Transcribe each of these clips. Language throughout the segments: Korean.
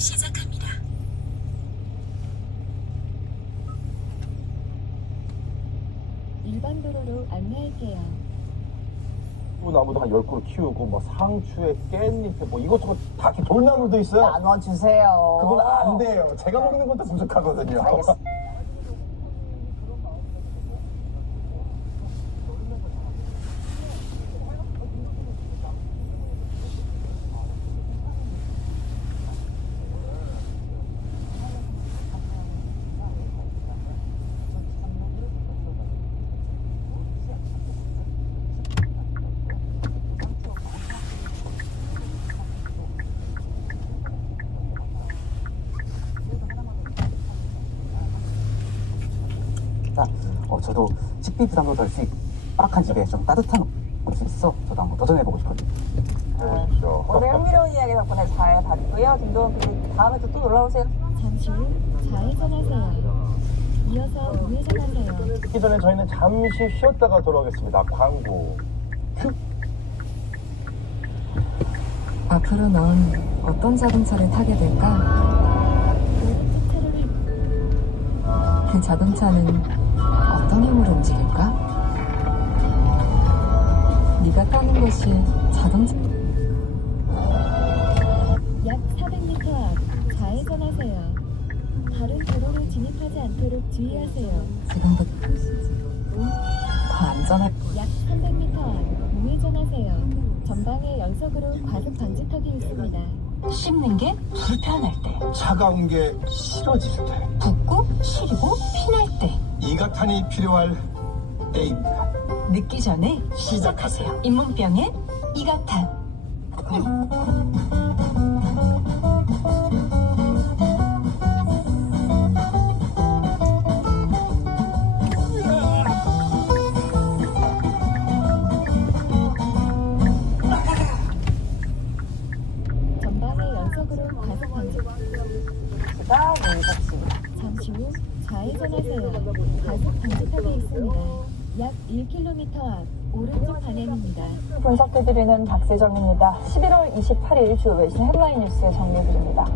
시작합니다. 일반 도로로 안내할게요. 나무도 한 10그루 키우고 뭐 상추에 깻잎에 뭐 이것저것 다 이렇게 돌나물도 있어요. 나눠주세요. 그건 안 돼요. 제가 먹는 것도 부족하거든요. 알겠습니다. 저도 식비 부담도 덜 수 있고 허락한 집에 좀 따뜻한 곳이 있어 저도 한번 도전해보고 싶거든요. 해보십시오. 오늘 흥미로운 이야기 덕분에 잘 봤고요. 김도원 PD 다음에 또 놀러오세요. 잠시 후 좌회전하세요. 이어서 우회전하세요. 듣기 전에 저희는 잠시 쉬었다가 돌아오겠습니다. 광고. 큐. 앞으로 넌 어떤 자동차를 타게 될까? 오른쪽 차로를 그 자동차는 어떤 힘으로 움직일까? 네가 타는 것이 자동차. 약 400m 앞 좌회전하세요. 다른 도로로 진입하지 않도록 주의하세요. 지금부터 더 안전할. 약 300m 앞 우회전하세요. 전방에 연속으로 과속 방지턱이 있습니다. 씹는 게 불편할 때, 차가운 게 싫어질 때, 붓고 시리고 피날 때, 이가탄이 필요할 때입니다. 늦기 전에 시작하세요. 잇몸병의 이가탄. 전방에 연속으로 과속 방지턱. 시각 7시. 잠시 후 좌회전하세요. 과속 방지턱이 있습니다. 약 1km 앞 오른쪽 방향입니다. 분석해드리는 박세정입니다. 11월 28일 주 외신 헤드라인 뉴스 정리해드립니다.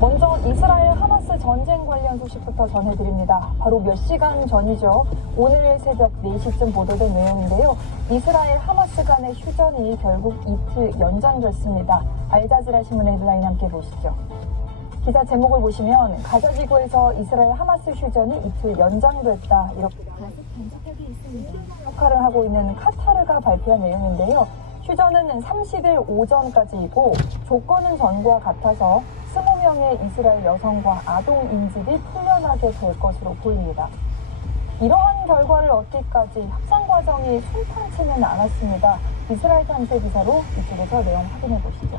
먼저 이스라엘 하마스 전쟁 관련 소식부터 전해드립니다. 바로 몇 시간 전이죠. 오늘 새벽 4시쯤 보도된 내용인데요. 이스라엘 하마스 간의 휴전이 결국 이틀 연장됐습니다. 알자지라 신문의 헤드라인 함께 보시죠. 기사 제목을 보시면 가자지구에서 이스라엘 하마스 휴전이 이틀 연장됐다. 이렇게 과속 방지턱이 있습니다. 역할을 하고 있는 카타르가 발표한 내용인데요. 휴전은 30일 오전까지이고 조건은 전과 같아서 20명의 이스라엘 여성과 아동 인질이 풀려나게 될 것으로 보입니다. 이러한 결과를 얻기까지 협상 과정이 순탄치는 않았습니다. 이스라엘 타임스 기사로 이쪽에서 내용 확인해 보시죠.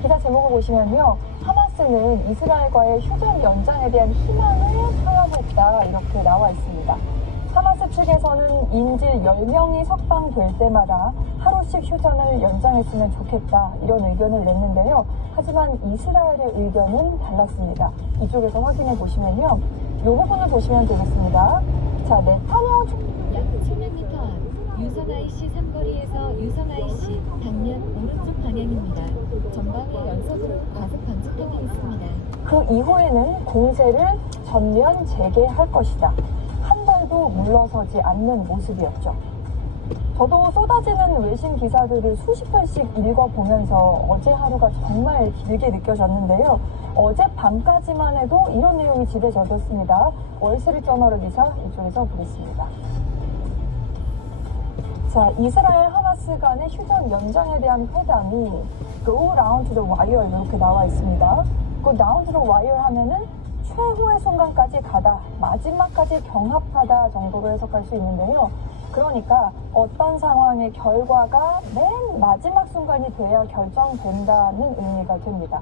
기사 제목을 보시면요. 하마스는 이스라엘과의 휴전 연장에 대한 희망을 표현했다. 이렇게 나와 있습니다. 하마스 측에서는 인질 10명이 석방될 때마다 하루씩 휴전을 연장했으면 좋겠다. 이런 의견을 냈는데요. 하지만 이스라엘의 의견은 달랐습니다. 이쪽에서 확인해 보시면요. 이 부분을 보시면 되겠습니다. 자, 네타냐후 약 700m 앞 유성IC 삼거리에서 유성IC 방면 오른쪽 방향입니다. 전방에 연속으로 과속 방지턱이 있습니다. 그 이후에는 공세를 전면 재개할 것이다. 한 발도 물러서지 않는 모습이었죠. 저도 쏟아지는 외신 기사들을 수십 편씩 읽어보면서 어제 하루가 정말 길게 느껴졌는데요. 어제 밤까지만 해도 이런 내용이 지배적이었습니다. 월스트리트저널의 기사 이쪽에서 보겠습니다. 자, 이스라엘 하마스 간의 휴전 연장에 대한 회담이 Go down to the wire 이렇게 나와 있습니다. Go down to the wire 하면은 최후의 순간까지 가다, 마지막까지 경합하다 정도로 해석할 수 있는데요. 그러니까 어떤 상황의 결과가 맨 마지막 순간이 돼야 결정된다는 의미가 됩니다.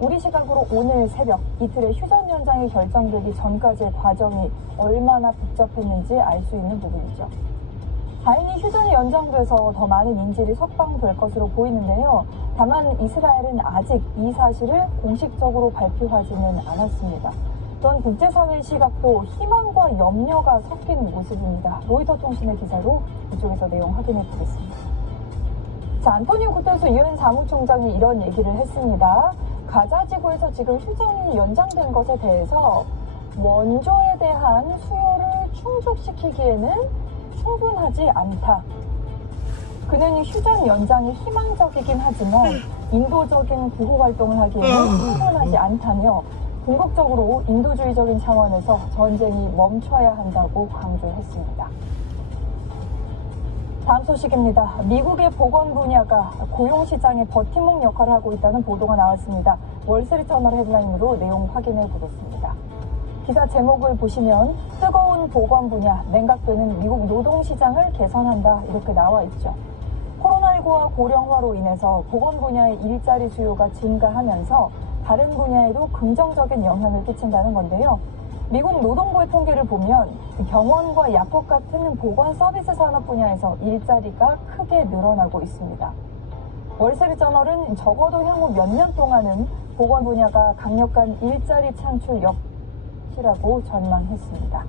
우리 시각으로 오늘 새벽 이틀의 휴전 연장이 결정되기 전까지의 과정이 얼마나 복잡했는지 알 수 있는 부분이죠. 다행히 휴전이 연장돼서 더 많은 인질이 석방될 것으로 보이는데요. 다만 이스라엘은 아직 이 사실을 공식적으로 발표하지는 않았습니다. 전 국제사회의 시각도 희망과 염려가 섞인 모습입니다. 로이터 통신의 기사로 이쪽에서 내용 확인해 보겠습니다. 자, 안토니오 구테레스 유엔 사무총장이 이런 얘기를 했습니다. 가자 지구에서 지금 휴전이 연장된 것에 대해서 원조에 대한 수요를 충족시키기에는 충분하지 않다. 그는 휴전 연장이 희망적이긴 하지만 인도적인 구호 활동을 하기에는 충분하지 않다며 궁극적으로 인도주의적인 차원에서 전쟁이 멈춰야 한다고 강조했습니다. 다음 소식입니다. 미국의 보건 분야가 고용시장의 버팀목 역할을 하고 있다는 보도가 나왔습니다. 월스트리트저널 헤드라인으로 내용 확인해 보겠습니다. 기사 제목을 보시면 뜨거운 보건 분야, 냉각되는 미국 노동시장을 개선한다 이렇게 나와 있죠. 코로나19와 고령화로 인해서 보건 분야의 일자리 수요가 증가하면서 다른 분야에도 긍정적인 영향을 끼친다는 건데요. 미국 노동부의 통계를 보면 병원과 약국 같은 보건 서비스 산업 분야에서 일자리가 크게 늘어나고 있습니다. 월스트리트저널은 적어도 향후 몇 년 동안은 보건 분야가 강력한 일자리 창출 역이라고 전망했습니다.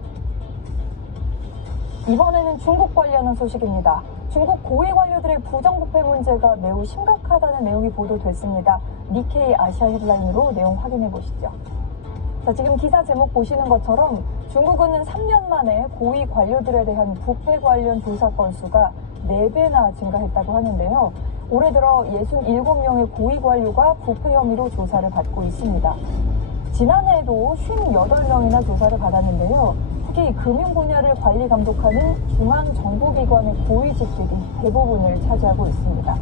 이번에는 중국 관련한 소식입니다. 중국 고위 관료들의 부정부패 문제가 매우 심각하다는 내용이 보도됐습니다. 니케이 아시아 헤드라인으로 내용 확인해 보시죠. 자, 지금 기사 제목 보시는 것처럼 중국은 3년 만에 고위 관료들에 대한 부패 관련 조사 건수가 4배나 증가했다고 하는데요. 올해 들어 67명의 고위 관료가 부패 혐의로 조사를 받고 있습니다. 지난해에도 58명이나 조사를 받았는데요. 특히 금융 분야를 관리 감독하는 중앙정부기관의 고위직들이 대부분을 차지하고 있습니다.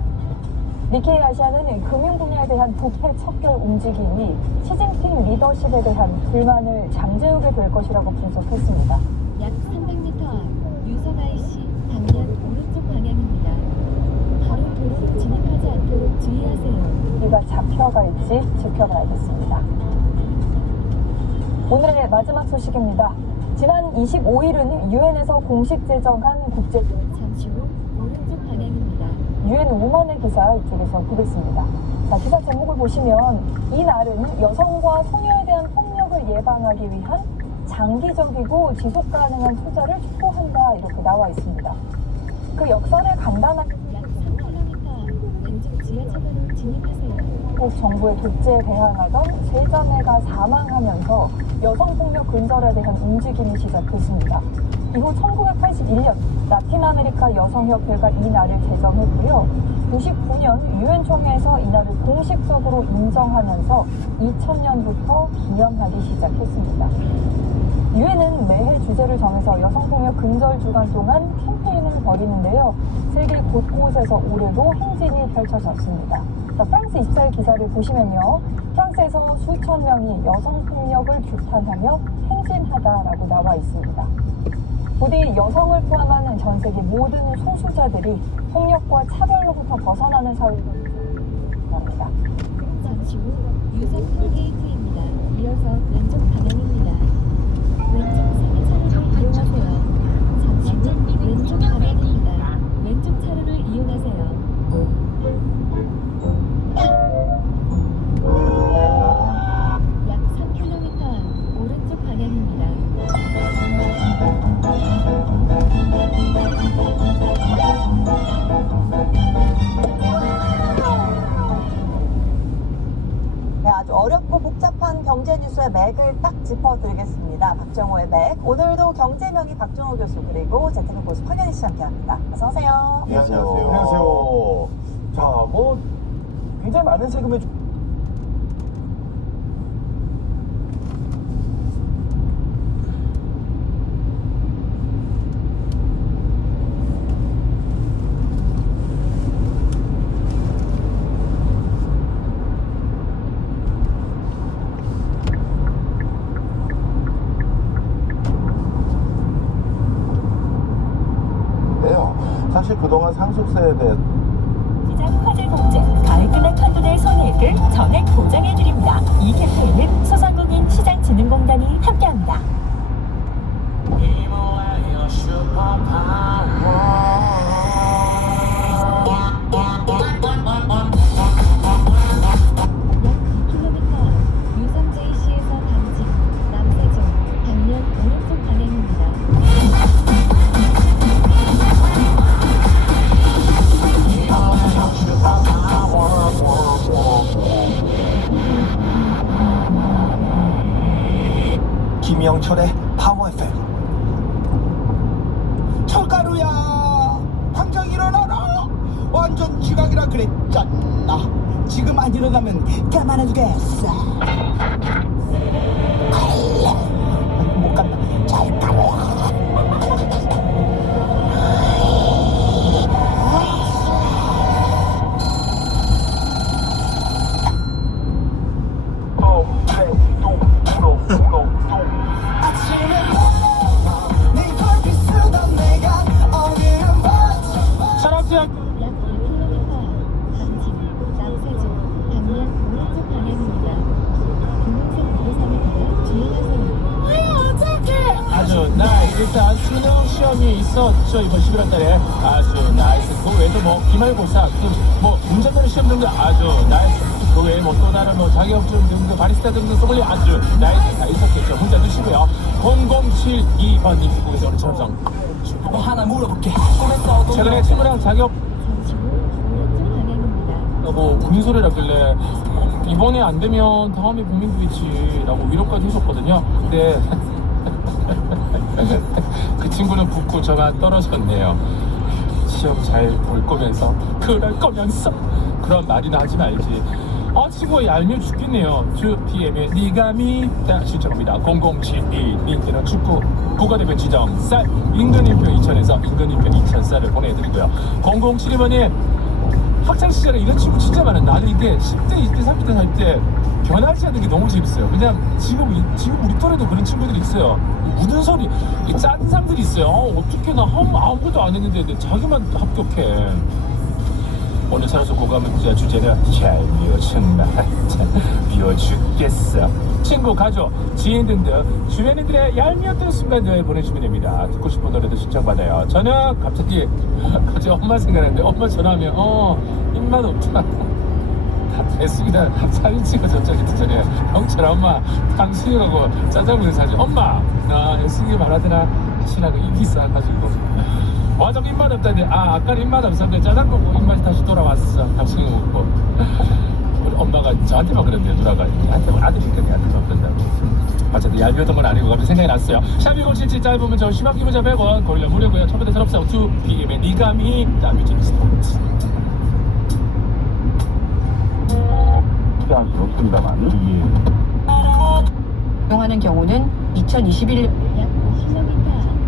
니케이 아시아는 금융 분야에 대한 부패 척결 움직임이 시진핑 리더십에 대한 불만을 잠재우게 될 것이라고 분석했습니다. 약 300m 앞 유성 IC 방면 오른쪽 방향입니다. 바로 도로로 진입하지 않도록 주의하세요. 우리가 잡혀갈지 지켜봐야겠습니다. 오늘의 마지막 소식입니다. 지난 25일은 유엔에서 공식 제정한 국제 잠시 후 오른쪽 방향입니다. 유엔 우먼의 기사 이쪽에서 보겠습니다. 자, 기사 제목을 보시면 이 날은 여성과 소녀에 대한 폭력을 예방하기 위한 장기적이고 지속 가능한 투자를 촉구한다 이렇게 나와 있습니다. 그 역사를 간단하게 약 3km 앞 왼쪽 지하차도로 진입하세요. 한국 정부의 독재에 대항하던 세 자매가 사망하면서 여성폭력 근절에 대한 움직임이 시작됐습니다. 이후 1981년 라틴 아메리카 여성협회가 이 날을 제정했고요. 99년 유엔 총회에서 이 날을 공식적으로 인정하면서 2000년부터 기념하기 시작했습니다. 유엔은 매해 주제를 정해서 여성폭력 근절 주간 동안 캠페인을 벌이는데요. 세계 곳곳에서 올해도 행진이 펼쳐졌습니다. 자, 프랑스 입사의 기사를 보시면요. 프랑스에서 수천 명이 여성폭력을 규탄하며 행진하다라고 나와 있습니다. 부디 여성을 포함하는 전 세계 모든 소수자들이 폭력과 차별로부터 벗어나는 사회가 되길 바랍니다. 잠시 후 유성 톨게이트입니다. 이어서 왼쪽 방향입니다. 왼쪽 3차로를 이용하세요. 잠시 후 왼쪽 방향입니다. 왼쪽 차로를 이용하세요. 약 3km 앞 오른쪽 방향입니다. 네, 아주 어렵고 복잡한 경제 뉴스의 맥을 딱 짚어드리겠습니다. 박정호의 맥. 오늘도 경제명의 박정호 교수 그리고 재테크 고수 황현희 씨 함께합니다. 어서 오세요. 안녕하세요. 안녕하세요. 자, 뭐 굉장히 많은 세금의 사실 그동안 상속세에 대해 시장 화재 공제, 가을 금액 한도내 손해액을 전액 보장해드립니다. 이 캠페인은 소상공인 시장진흥공단이 함께합니다. 약 2km 앞 유성 JC에서 당진, 남세종, 방면 오른쪽 방향입니다. 김영철의 파워 FM. 철가루야, 당장 일어나라. 완전 지각이라 그랬잖아. 지금 안 일어나면 가만해두겠어. 갈래. 못 간다. 잘 가라. 약 2km 남진, 남세종, 방면 오른쪽 방향입니다. 분홍색 도로상을 따라 주행하세요. 아주 나이스. 일단 수능 시험이 있었죠 이번 11월 달에. 아주 나이스. 그 외에도 뭐 기말고사, 뭐 운전면허 시험 등등 아주 나이스. 그 외에 뭐 또 다른 뭐 자격증 등등 바리스타 등등 소믈리에 아주 나이스 다 있었겠죠. 문자 주시고요. 0072번님 국에서 오늘 천성. 하나 물어볼게. 최근에 친구랑 자격 잠시 후 오른쪽 방향입니다. 뭐 군소리라길래 이번에 안 되면 다음에 고민도 있지 라고 위로까지 해줬거든요. 근데 그 친구는 붙고 저만 떨어졌네요. 시험 잘 볼 거면서 그럴 거면서 그런 말이나 하지 말지. 아 친구가 얄미워 죽겠네요. 2PM의 니가미다 신청합니다. 0072 닌티는 축구 국가대표 지정 쌀 임금님표 2000에서 임금님표 2000쌀을 보내드리고요. 0072번이 학창시절에 이런 친구 진짜 많아요. 나는 이게 10대, 20대, 30대, 40대 변하지 않는 게 너무 재밌어요. 왜냐면 지금 우리 또래도 그런 친구들이 있어요. 묻은 소리, 짠 사람들이 있어요. 어떻게 나 아무것도 안 했는데 자기만 합격해. 오늘 차로서 고감은 주제는 얄미워 정말 미워 죽겠어. 친구, 가족, 지인 등등 주변인들의 얄미웠던 순간들 보내주시면 됩니다. 듣고 싶은 노래도 신청받아요. 저는 갑자기 엄마 생각나는데 엄마 전화하면 입맛 없다. 애쓰기다 사진 찍어 저쪽에 전에 형철아 엄마 당신이라고 짜장면 사진 엄마 나 애쓰기 말하더라 친하고 입이 싸가지고 와저 입맛 없다는데 아까 입맛 없었는데 짜장 먹고 입맛이 다시 돌아왔어. 당신이 먹고 우리 엄마가 저한테만 그랬는데 누나가 나한테 아들이니까 내한테 그런다고. 어쨌든 얄미웠던 건 아니고 갑자기 생각이 났어요. 샵1077 짧으면 저 10학 기본자 100원 고릴라 무료고요. 첫번째 산업사고 2PM의 니가미 자 뮤직 스포츠 기대할 수 없습니다만. 이용하는 경우는 2021년 약 50km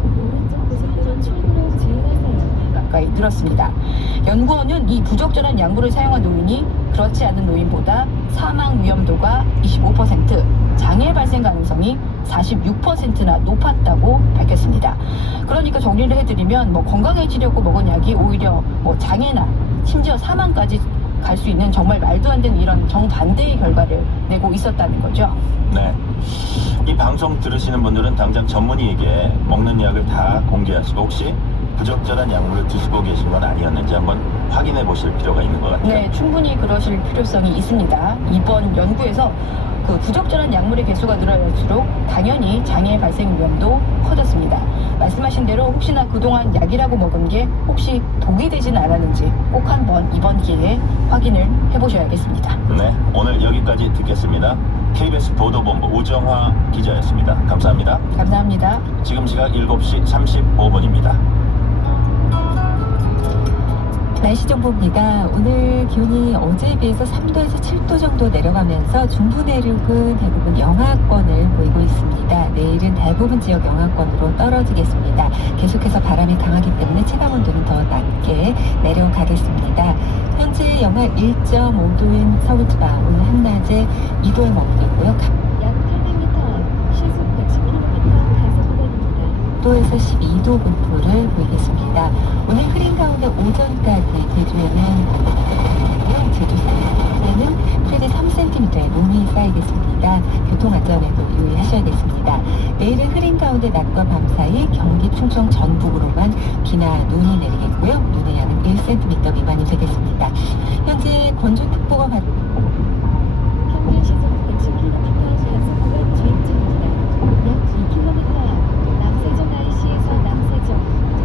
오른쪽 고속도로 출구로 주행하세요. 가까이 늘었습니다. 연구원은 이 부적절한 약물을 사용한 노인이 그렇지 않은 노인보다 사망 위험도가 25%, 장애 발생 가능성이 46%나 높았다고 밝혔습니다. 그러니까 정리를 해드리면 뭐 건강해지려고 먹은 약이 오히려 뭐 장애나 심지어 사망까지 갈 수 있는 정말 말도 안 되는 이런 정반대의 결과를 내고 있었다는 거죠. 네. 이 방송 들으시는 분들은 당장 전문의에게 먹는 약을 다 공개하시고 혹시 부적절한 약물을 드시고 계신 건 아니었는지 한번 확인해 보실 필요가 있는 것 같아요. 네, 충분히 그러실 필요성이 있습니다. 이번 연구에서 그 부적절한 약물의 개수가 늘어날수록 당연히 장애 발생 위험도 커졌습니다. 말씀하신 대로 혹시나 그동안 약이라고 먹은 게 혹시 독이 되진 않았는지 꼭 한번 이번 기회에 확인을 해보셔야겠습니다. 네, 오늘 여기까지 듣겠습니다. KBS 보도본부 우정화 기자였습니다. 감사합니다. 감사합니다. 지금 시각 7시 35분입니다. 날씨 정보입니다. 오늘 기온이 어제에 비해서 3도에서 7도 정도 내려가면서 중부 내륙은 대부분 영하권을 보이고 있습니다. 내일은 대부분 지역 영하권으로 떨어지겠습니다. 계속해서 바람이 강하기 때문에 체감온도는 더 낮게 내려가겠습니다. 현재 영하 1.5도인 서울지방 오늘 한낮에 2도에 머무르고요. 약 800m 시속 110km 가속구간입니다. 10도에서 12도 분포를 보이겠습니다. 오늘 흐린 가운데 오전까지 제주에는 제주에는 최대 3cm의 눈이 쌓이겠습니다. 교통안전에도 유의하셔야겠습니다. 내일은 흐린 가운데 낮과 밤 사이 경기 충청 전북으로만 비나 눈이 내리겠고요. 눈의 양은 1cm 미만이 되겠습니다. 현재 건조특보가 평균 시속 110km 가속구간 주행 중입니다. 약 2km 남세종 IC에서 남세종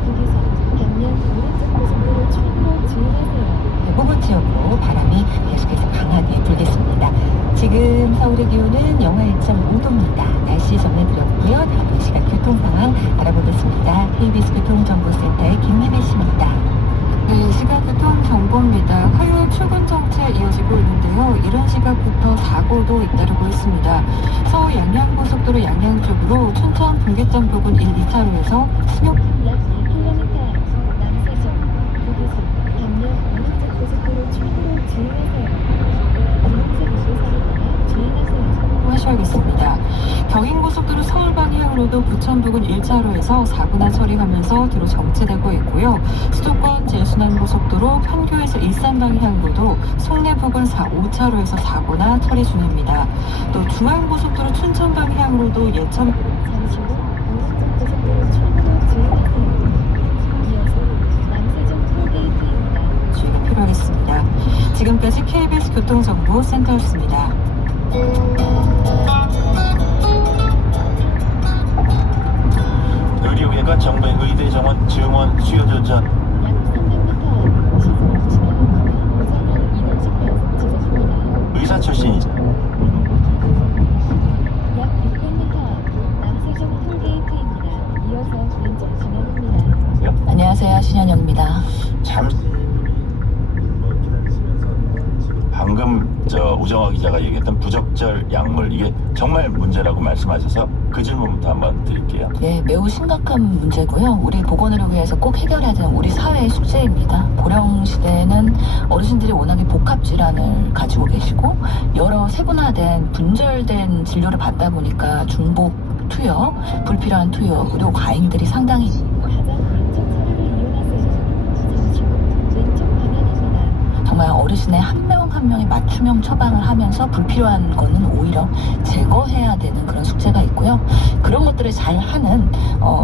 국에서 방면 오른쪽 고속도로 출구로 주행하세요. 대부분 지역으로 바람이 계속해서 강하게 불겠습니다. 지금 지금 서울의 기온은 영하 1.5도입니다. 날씨 전해드렸고요. 다음 시각 교통 상황 알아보겠습니다. KBS 교통정보센터의 김민혜 씨입니다. 네, 시각 교통 정보입니다. 화요일 출근 정체 이어지고 있는데요. 이른 시각부터 사고도 잇따르고 있습니다. 서울 양양고속도로 양양 쪽으로 춘천 분기점 부근 1, 2차로에서 승용 약 2km 앞 남세종, 부기선, 방면 오른쪽 고속도로 출구로 주행하세요. 분홍색 우회선을 따라 주행하세요. 하셔야겠습니다. 경인고속도로 서울 방향으로도 부천 부근 1차로에서 사고나 처리하면서 뒤로 정체되고 있고요. 수도권 제순환고속도로 판교에서 일산 방향으로도 송내 부근 4, 5차로에서 사고나 처리 중입니다. 또 중앙고속도로 춘천 방향으로도 예천 잠시 후 오른쪽 고속도로 출구로 주행하세요. 이어서 남세종 톨게이트입니다. 주의가 필요하겠습니다. 지금까지 KBS 교통정보센터였습니다. 의료계가 정부의 의대 정원 증원 수요조차 약 300m 앞 시속 60km 우선형 이동식 단속 지점입니다. 의사 출신이죠. 약 600m 앞 남세종 톨게이트입니다. 이어서 왼쪽 방향입니다. 안녕하세요. 신현영입니다. 방금 우정화 기자가 얘기했던 부적절 약물 이게 정말 문제라고 말씀하셔서 그 질문부터 한번 드릴게요. 예, 매우 심각한 문제고요. 우리 보건의료계에서 꼭 해결해야 되는 우리 사회의 숙제입니다. 고령 시대에는 어르신들이 워낙에 복합 질환을 가지고 계시고 여러 세분화된 분절된 진료를 받다 보니까 중복 투여, 불필요한 투여, 의료 과잉들이 상당히 가장 왼쪽 차량을 이용하세요. 잠시 후 왼쪽 방향입니다. 정말 어르신의 한 명 한 명의 맞춤형 처방을 하면서 불필요한 거는 오히려 제거해야 되는 그런 숙제가 있고요. 그런 것들을 잘 하는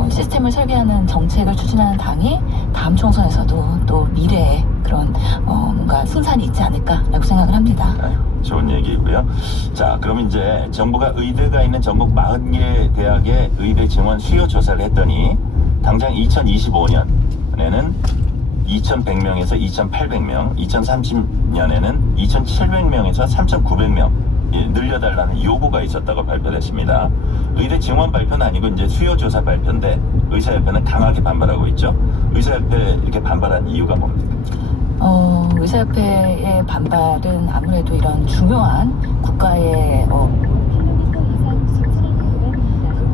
시스템을 설계하는 정책을 추진하는 당이 다음 총선에서도 또 미래에 그런 뭔가 승산이 있지 않을까라고 생각을 합니다. 좋은 얘기고요. 자, 그럼 이제 정부가 의대가 있는 전국 40개 대학의 의대 증원 수요 조사를 했더니 당장 2025년에는 2,100명에서 2,800명, 2030년에는 2,700명에서 3,900명 늘려달라는 요구가 있었다고 발표됐습니다. 의대 증원 발표는 아니고 이제 수요 조사 발표인데 의사협회는 강하게 반발하고 있죠. 의사협회 이렇게 반발한 이유가 뭡니까? 의사협회의 반발은 아무래도 이런 중요한 국가의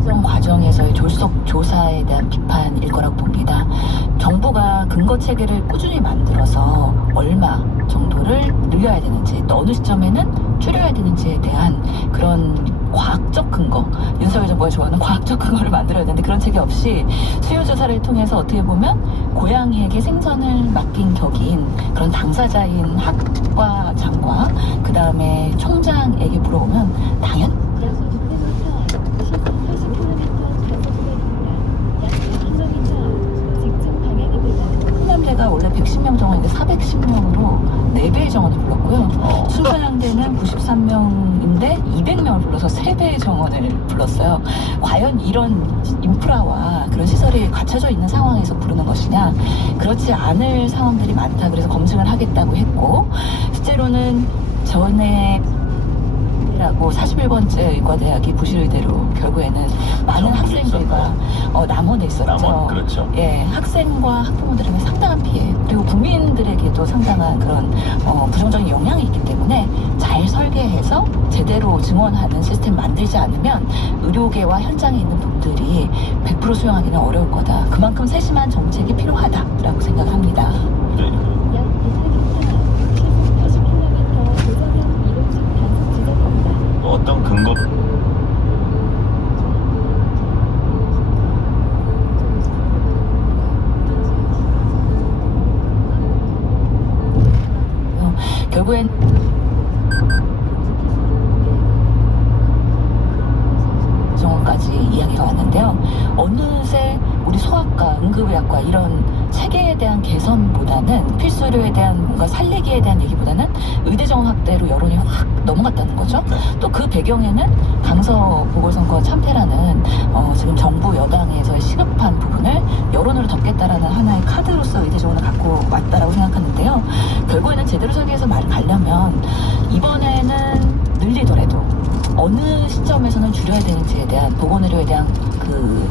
그런 과정에서의 졸속 조사에 대한 비판일 거라고 봅니다. 정부가 근거 체계를 꾸준히 만들어서 얼마 정도를 늘려야 되는지 또 어느 시점에는 줄여야 되는지에 대한 그런 과학적 근거, 윤석열 정부가 좋아하는 과학적 근거를 만들어야 되는데 그런 체계 없이 수요조사를 통해서 어떻게 보면 고양이에게 생선을 맡긴 격인 그런 당사자인 학과장과 그 다음에 총장에게 물어보면 당연 약 600m 앞 시속 80km 단속구간입니다. 약 4km 직진 방향입니다. 충남대가 원래 110명 정원인데 410명으로 4배의 정원을 불렀고요. 순천향대는 93명인데 200명을 불러서 3배의 정원을 불렀어요. 과연 이런 인프라와 그런 시설이 갖춰져 있는 상황에서 부르는 것이냐, 그렇지 않을 상황들이 많다. 그래서 검증을 하겠다고 했고, 실제로는 전에 라고 41번째 의과대학이 부실의대로 결국에는 많은 학생들과 남원에 있었죠. 남원, 그렇죠. 예, 학생과 학부모들에게 상당한 피해, 그리고 국민들에게도 상당한 그런 부정적인 영향이 있기 때문에 잘 설계해서 제대로 증원하는 시스템 만들지 않으면 의료계와 현장에 있는 분들이 100% 수용하기는 어려울 거다. 그만큼 세심한 정책이 필요하다라고 생각합니다. 네. 약 600m 앞 시속 80km 고정형 이동식 단속 지점입니다. 어떤 근거? 결국엔 정원까지 이야기가 왔는데요. 어느새 우리 소아과, 응급의학과 이런 체계에 대한 개선보다는 필수 의료에 대한 뭔가 살리기에 대한 얘기보다는 의대 정원 확대로 여론이 확 넘어갔다는 거죠. 또 그 배경에는 강서 보궐선거 참패라는 지금 정부 여당에서의 시급한 부분을 여론으로 덮겠다라는 하나의 카드로서 의대 정원을 갖고 왔다라고 생각하는데요. 결국에는 제대로 설계해서 말을 가려면 이번에는 늘리더라도 어느 시점에서는 줄여야 되는지에 대한 보건의료에 대한 그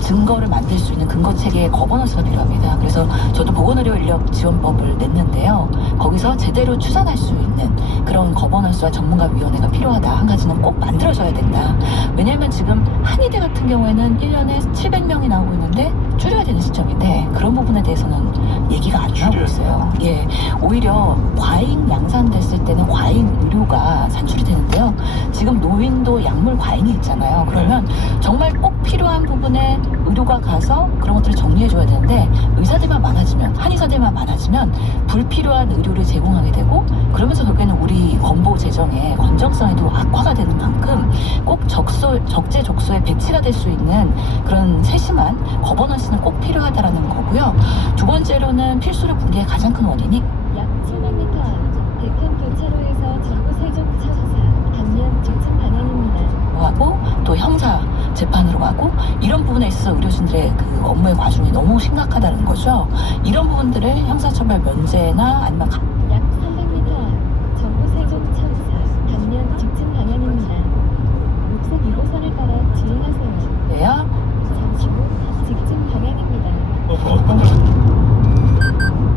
증거를 만들 수 있는 근거 체계의 거버넌스가 필요합니다. 그래서 저도 보건의료 인력 지원법을 냈는데요. 거기서 제대로 추산할 수 있는 그런 거버넌스와 전문가위원회가 필요하다. 한 가지는 꼭 만들어져야 된다. 왜냐하면 지금 한의대 같은 경우에는 1년에 700명이 나오고 있는데 줄여야 되는 시점인데 그런 부분에 대해서는 얘기가 안 나오고 있어요. 예, 오히려 과잉 양산됐을 때는 과잉 의료가 산출이 되는데요. 지금 노인도 약물 과잉이 있잖아요. 그러면 정말 꼭 필요한 부분에 의료가 가서 그런 것들을 정리해줘야 되는데 의사들만 많아지면 한의사들만 많아지면 불필요한 의료를 제공하게 되고 그러면서 결국에는 우리 건보 재정의 건정성에도 악화가 되는 만큼 꼭 적재적소에 배치가 될 수 있는 그런 세심한 거버넌스는 꼭 필요하다라는 거고요. 두 번째로는 필수료 붕괴의 가장 큰 원인이 약 700m 앞 백현 교차로에서 전부 세종 차사 방면 직진 방향입니다. 하고 또 형사 재판으로 가고 이런 부분에 있어서 의료진들의 그 업무의 과중이 너무 심각하다는 거죠. 이런 부분들을 형사처벌 면제나 아니면 약 300m 앞 전부 세종 차사 방면 직진 방향입니다. 녹색 2호선을 따라 주행하세요. 내야 잠시 후 직진 방향입니다.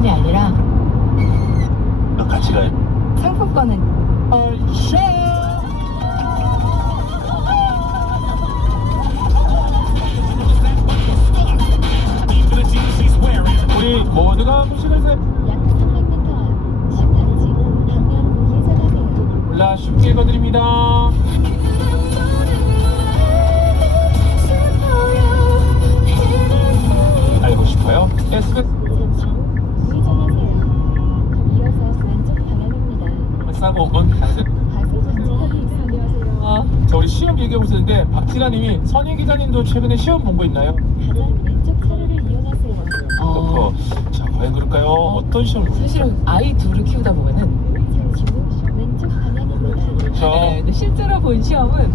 이 아니라 너 같이 가요. 상품권은 우리 모두가 소식을 세 약 300m 앞 신탄지 방면 우회전하세요. 올라 쉽게 읽어드립니다. 알고 싶어요? SBS 잠시 후 우회전하세요. 이어서 왼쪽 방향입니다. 싸고 온 단색. 과속 방지턱이 있습니다. 자, 우리 시험 얘기하고 있었는데 박진아님이 선희 기자님도 최근에 시험 본 거 있나요? 가장 왼쪽 차로를 이용하세요. 그렇고 자 과연 그럴까요? 어떤 시험을 보세요? 사실은 아이 둘을 키우다 보면은 잠시 후 왼쪽 방향입니다. 저 근데 실제로 본 시험은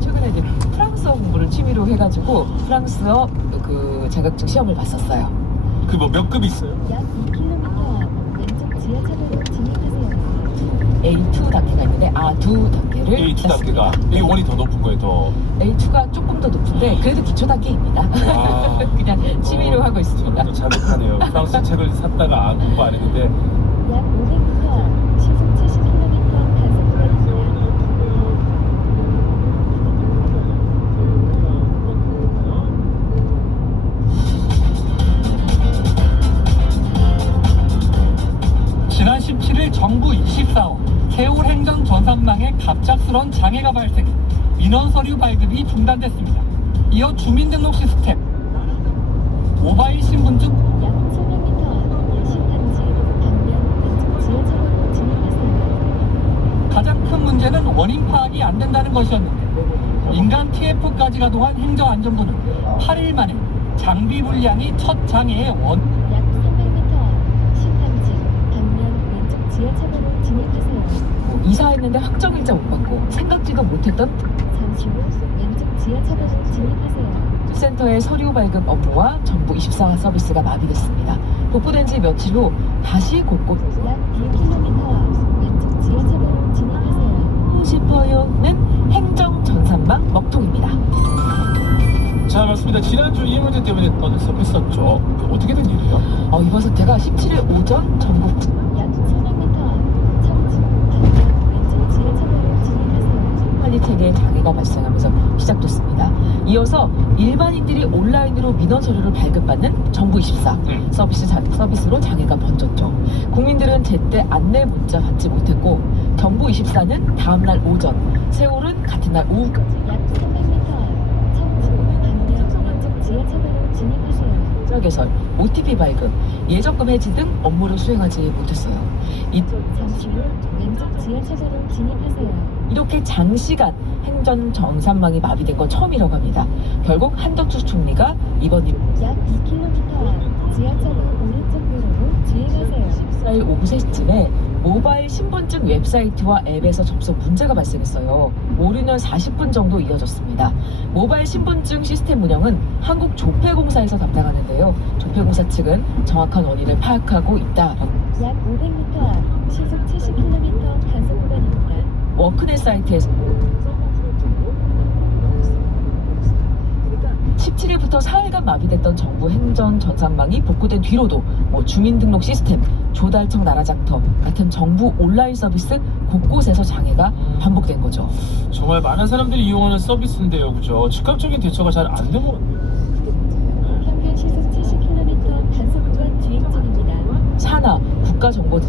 최근에 이제 프랑스어 공부를 취미로 해가지고 프랑스어 그 자격증 시험을 봤었어요. 그 뭐 몇 급 있어요? 약 2km 앞 왼쪽 지하차로로 진입하세요. A2 단계가 있는데 두 단계를 A2 단계가 A1이 더 높은 거예요 더. A2가 조금 더 높은데 그래도 기초 단계입니다. 와. 그냥 취미로 하고 있습니다. 또 자극하네요. 프랑스 책을 샀다가 공부 안 했는데 약 500m 앞 시속 70km 단속 구간입니다. 지난 17일 정부 24호 세월 행정 전산망에 갑작스런 장애가 발생, 민원 서류 발급이 중단됐습니다. 이어 주민등록 시스템, 모바일 신분증 약 700m 앞 신탄지 방면 왼쪽 지하차로로 진입하세요. 가장 큰 문제는 원인 파악이 안 된다는 것이었는데 인간 TF까지 가동한 행정안전부는 8일 만에 장비 불량이 첫 장애의 원. 약 300m 앞 신탄지 방면 왼쪽 지하차로로 진입하세요. 이사했는데 확정일자 못 받고 생각지도 못했던 잠시 후 왼쪽 지하차로로 진입하세요. 센터의 서류 발급 업무와 정부 24 서비스가 마비됐습니다. 복구된 지 며칠 후 다시 곳곳 약 1km 앞 왼쪽 지하차로로 진입하세요. 싶어요는 행정 전산망 먹통입니다. 자 맞습니다. 지난주 이 문제 때문에 떠들썩했었죠. 어떻게 된 일이에요? 이번 사태가 17일 오전 전국 약 700m 앞 청주 방면 왼쪽 지하차로로 진입하세요. 관리 체계에 장애가 발생하면서 시작됐습니다. 이어서 일반인들이 온라인으로 민원 서류를 발급받는 정부 24 서비스로 장애가 번졌죠. 국민들은 제때 안내 문자 받지 못했고 정부 24는 다음날 오전, 세월은 같은 날 오후까지 약 300m 앞 청주 방면 왼쪽 지하차로로 진입하세요. 문자 개설, OTP 발급, 예적금 해지 등 업무를 수행하지 못했어요. 잠시 후 왼쪽 지하차로로 진입하세요. 이렇게 장시간 행정 전산망이 마비된 건 처음이라고 합니다. 결국 한덕수 총리가 이번 일 약 2km 앞 지하차로 오른쪽으로 주행하세요. 14일 오후 3시쯤에 모바일 신분증 웹사이트와 앱에서 접속 문제가 발생했어요. 오류는 40분 정도 이어졌습니다. 모바일 신분증 시스템 운영은 한국조폐공사에서 담당하는데요. 조폐공사 측은 정확한 원인을 파악하고 있다. 약 500m 앞 시속 70km 단속 구간입니다. 워크넷 사이트에서 17일부터 4일간 마비됐던 정부 행정 전산망이 복구된 뒤로도 주민등록 시스템, 조달청 나라장터 같은 정부 온라인 서비스 곳곳에서 장애가 반복된 거죠. 정말 많은 사람들이 이용하는 서비스인데요, 그죠? 즉각적인 대처가 잘 안 된 것 같아요. 평균 시속 70km 단속 구간 주행 중입니다. 산하 국가정보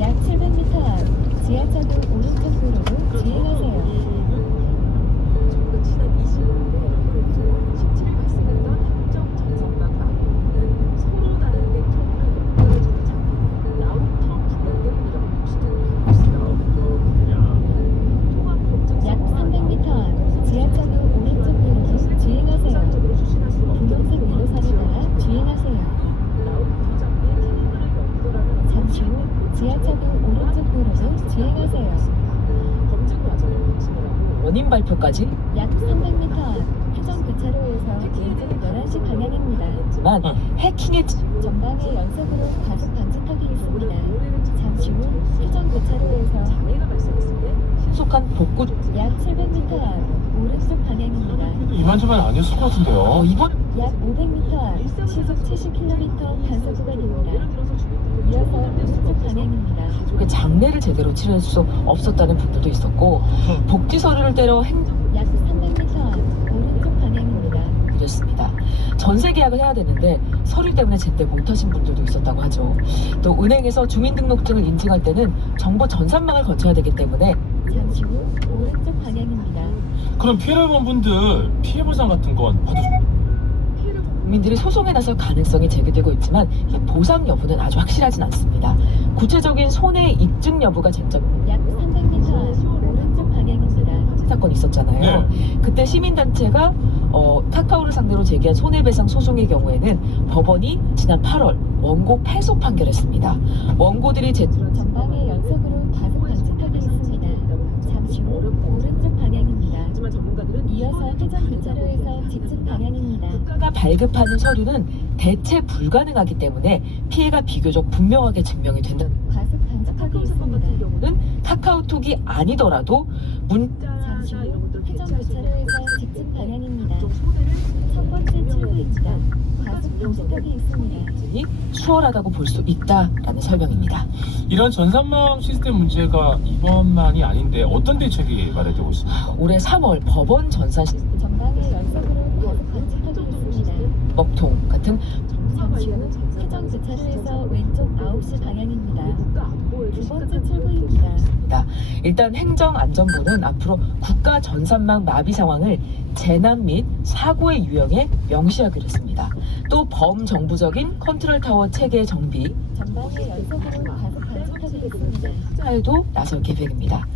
약 700m 앞 지하철도 오른쪽 도로로 주행하세요. 약 300m 앞 지하철도 오른쪽 도로로 주행하세요. 분홍색 1호선을 따라 주행하세요. 잠시 후 지하철도 오른쪽 도로로 주행하세요. 원인 발표까지 약 300m 앞 회전 교차로에서 왼쪽 11시 방향입니다. 하지만 해킹의 전방에 연속으로 가속 방지턱이 있습니다. 잠시 후 회전 교차로에서 신속한 복구 약 700m 앞 오른쪽 방향입니다. 이만저만 아니었을 것 같은데요. 이번 약 500m 앞 시속 70km 단속 구간입니다. 이어서 오른쪽 방향입니다. 장례를 제대로 치를 수 없었다는 분들도 있었고 복지 서류를 떼러 행정 약 300m 앞 오른쪽 방향입니다. 이랬습니다. 전세 계약을 해야 되는데 서류 때문에 제때 못하신 분들도 있었다고 하죠. 또 은행에서 주민등록증을 인증할 때는 정보 전산망을 거쳐야 되기 때문에 잠시 후 오른쪽 방향입니다. 그럼 피해를 본 분들 피해 보상 같은 건 받으셨나요? 국민들이 소송에 나설 가능성이 제기되고 있지만 이게 보상 여부는 아주 확실하진 않습니다. 구체적인 손해 입증 여부가 쟁점 약 300m 앞 오른쪽 방향입니다. 사건이 있었잖아요. 그때 시민단체가 카카오를 상대로 제기한 손해배상 소송의 경우에는 법원이 지난 8월 원고 패소 판결했습니다. 원고들이 전방에 연속으로 가속 방지턱이 있습니다. 잠시 후 오른쪽 방향입니다. 이어서 회전 교차로에서 직진 방향입니다. 국가가 발급하는 서류는 대체 불가능하기 때문에 피해가 비교적 분명하게 증명이 된다는 가속 방지턱이 있습니다. 경우는 카카오톡이 아니더라도 잠시 후 회전 교차로에서 직진 방향입니다. 첫 번째 출구입니다. 가속 방지턱이 있습니다. 수월하다고 볼 수 있다라는 설명입니다. 이런 전산망 시스템 문제가 이번만이 아닌데 어떤 대책이 마련되고 있습니까? 올해 3월 법원 전산 전방에 연속으로 가속 방지턱이 있습니다. 먹통 같은 잠시 후 회전 교차로에서 왼쪽 9시 방향입니다. 두 번째 출구입니다. 일단 행정안전부는 앞으로 국가 전산망 마비 상황을 재난 및 사고의 유형에 명시하기로 했습니다. 또 범정부적인 컨트롤타워 체계 정비 전방에 연속으로 가속 방지턱이 있습니다. 에도 나설 계획입니다.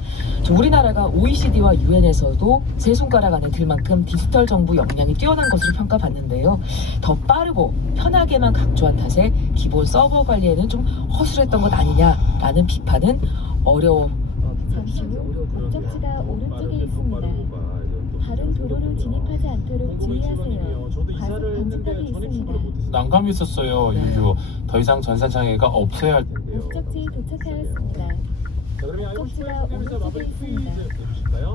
우리나라가 OECD와 UN에서도 세 손가락 안에 들 만큼 디지털 정부 역량이 뛰어난 것으로 평가받는데요. 더 빠르고 편하게만 강조한 탓에 기본 서버 관리에는 좀 허술했던 것 아니냐라는 비판은 어려워. 잠시 후 목적지가 오른쪽에 있습니다. 다른 도로로 진입하지 않도록 주의하세요. 가속 방지턱이 있습니다. 난감이 있었어요. 유유. 더 이상 전산 장애가 없어야 할 텐데요. 목적지에 도착하였습니다. 목적지가 오른쪽에 있습니다.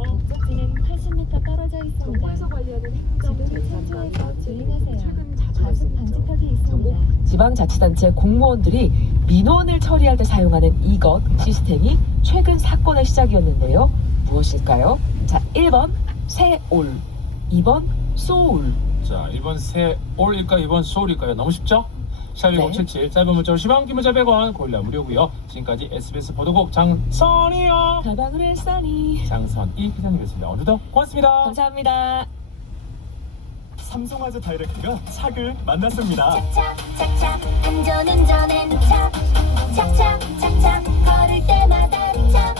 목적지는 80m 떨어져 있습니다. 지도를 참조해서 주행하세요. 가속 방지턱이 있습니다. 지방자치단체 공무원들이 민원을 처리할 때 사용하는 이것 시스템이 최근 사건의 시작이었는데요. 무엇일까요? 자, 1번 세올, 2번 소울. 자, 1번 세올일까 2번 소울일까요? 너무 쉽죠? 샵1077 짧은 문자 50원 긴 문자 100원 고일라 무료고요. 지금까지 SBS 보도국 장선이요. 가방을 했사니 장선이 기자님이었습니다. 오늘도 고맙습니다. 감사합니다. 삼성화재 다이렉트가 착을 만났습니다. 착착착착 안전운전엔 착 착착착착 걸을 때마다 착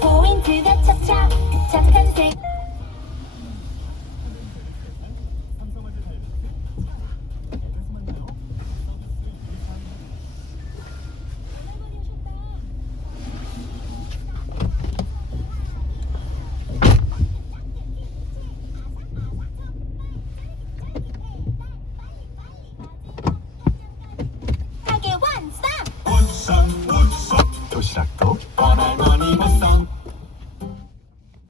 포인트가 착착 착한 색 도시락